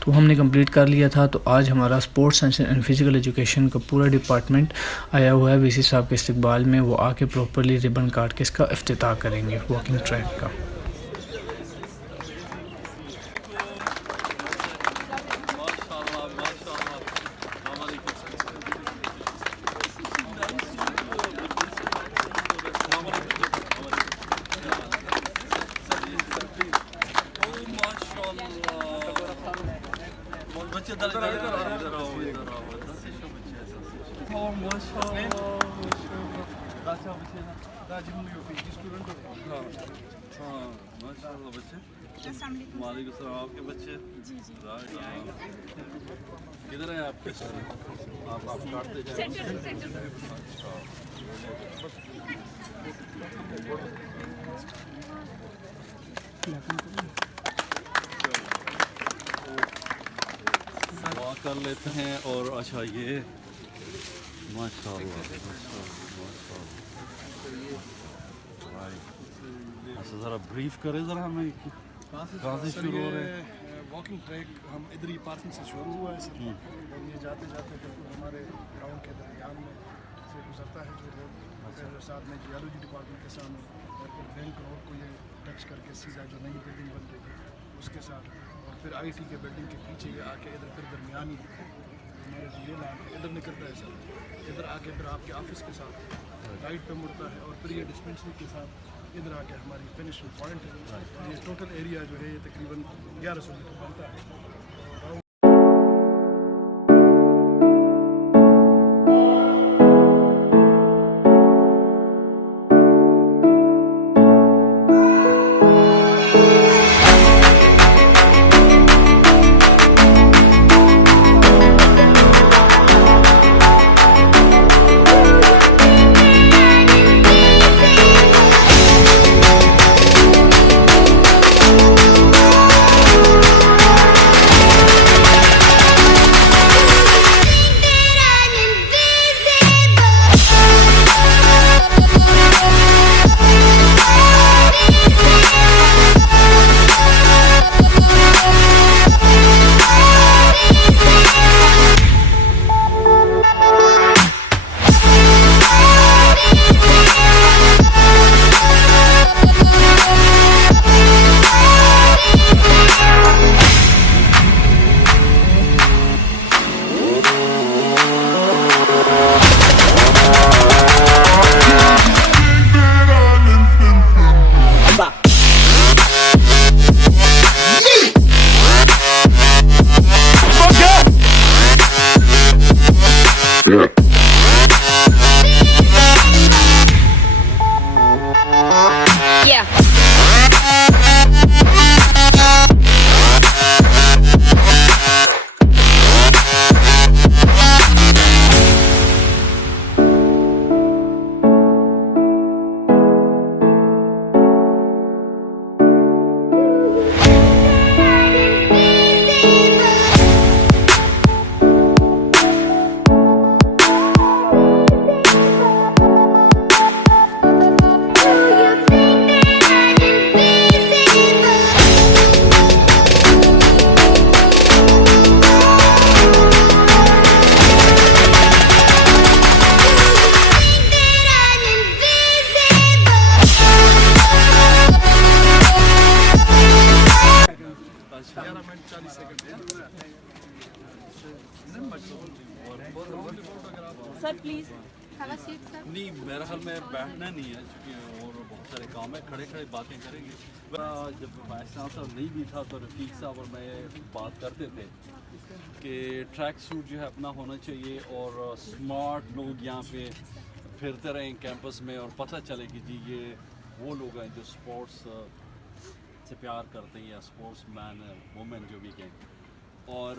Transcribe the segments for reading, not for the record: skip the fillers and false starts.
تو ہم نے کمپلیٹ کر لیا تھا. تو آج ہمارا sports science and physical education کا پورا ڈپارٹمنٹ آیا ہوا ہے وی سی صاحب کے استقبال میں. وہ آ کے پراپرلی ربن کاٹ کے اس کا افتتاح کریں گے واکنگ ٹریک کا. وعلیکم السلام. آپ کے بچے کدھر ہیں آپ کے؟ آپ کاٹتے جائیں. دعا کر لیتے ہیں. اور اچھا یہ ماشاء اللہ اچھا ذرا بریف کرے ذرا ہمیں کہاں سے شروع ہو رہے ہیں. واکنگ ٹریک ہم ادھر ہی پارکنگ سے شروع ہوا ہے سر، اور یہ جاتے جاتے بالکل ہمارے گراؤنڈ کے درمیان میں سے گزرتا ہے جو روڈ، پھر ساتھ میں جیولوجی ڈپارٹمنٹ کے سامنے، اور پھر بینک روڈ کو یہ ٹچ کر کے سیدھا جو نئی بلڈنگ بن رہی ہے اس کے ساتھ، اور پھر آئی ٹی کے بلڈنگ کے پیچھے یہ آ کے ادھر پھر درمیانی ہمارے یہ لائن ادھر نکلتا ہے سر. ادھر آ کے پھر آپ کے آفس کے ساتھ رائٹ پہ مڑتا ہے، اور پھر یہ ڈسپینسری کے ساتھ ادھر آ کے ہماری فنشنگ پوائنٹ ہے. یہ ٹوٹل ایریا جو ہے یہ تقریباً 1100 میٹر بنتا ہے. سر پلیز نہیں میرا خیال میں بیٹھنا نہیں ہے چونکہ اور بہت سارے کام ہیں. کھڑے کھڑے باتیں کریں گے. جب اسلام صاحب نہیں بھی تھا تو رفیق صاحب اور میں بات کرتے تھے کہ ٹریک سوٹ جو ہے اپنا ہونا چاہیے، اور اسمارٹ لوگ یہاں پہ پھرتے رہیں کیمپس میں اور پتہ چلے کہ جی یہ وہ لوگ ہیں جو اسپورٹس سے پیار کرتے ہیں، یا اسپورٹس مین وومن جو بھی کہیں. اور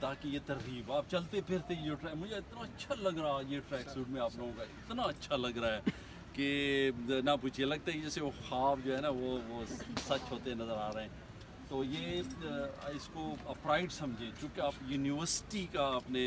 تاکہ یہ ترغیب آپ چلتے پھرتے یہ ٹریک، مجھے اتنا اچھا لگ رہا یہ ٹریک سوٹ میں آپ لوگوں کا اتنا اچھا لگ رہا ہے کہ نہ پوچھیے. لگتا ہے جیسے وہ خواب جو ہے نا وہ سچ ہوتے نظر آ رہے ہیں. تو یہ اس کو پرائڈ سمجھیں، چونکہ آپ یونیورسٹی کا آپ نے